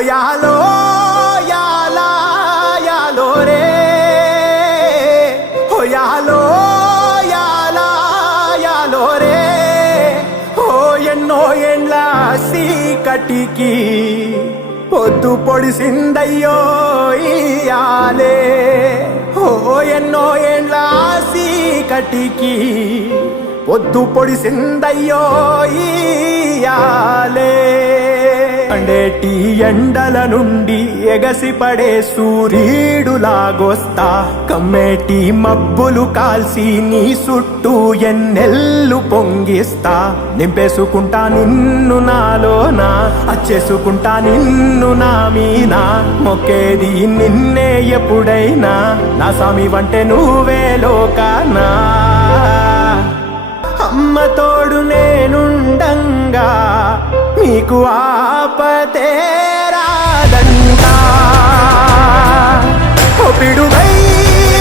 యాలో యాలా యాలో రే యాలో యాలా యాలో రే ఎన్నో ఎండ్ల సీకటికి పొద్దు పొడిసిందయ్యో ఇయాలే ఎన్నో ఎండ్ల సీకటికి పొద్దు పొడిసిందయ్యో ఇయాలే అండేటి ఎండల నుండి ఎగసిపడే సూర్యుడులాగొస్తా కమ్మేటి మబ్బులు కాల్సి నీ చుట్టూ ఎన్నెల్లు పొంగిస్తా నింపేసుకుంటా నిన్ను నాలోనా అచ్చేసుకుంటా నిన్ను నా మీనా మొక్కేది నిన్నే ఎప్పుడైనా నా స్వామి వంటే నువ్వే లోకానా అమ్మ తోడు నేనుండంగా నీకు ఆపతే రాదంటా పిడుగై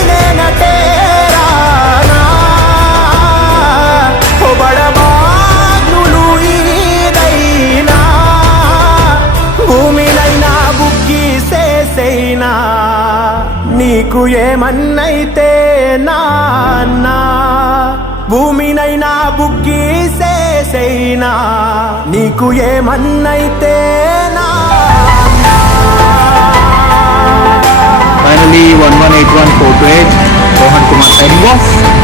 నేనటేరానా బడబాగ్నులు ఈదైనా భూమినైనా బుక్కి సేసైనా నీకు ఏమన్నైతే నాన్నా భూమినైనా బుక్కి సేసైనా నీకు ఏమన్నైతే నా Finally 1181428 Rohan Kumar signing off.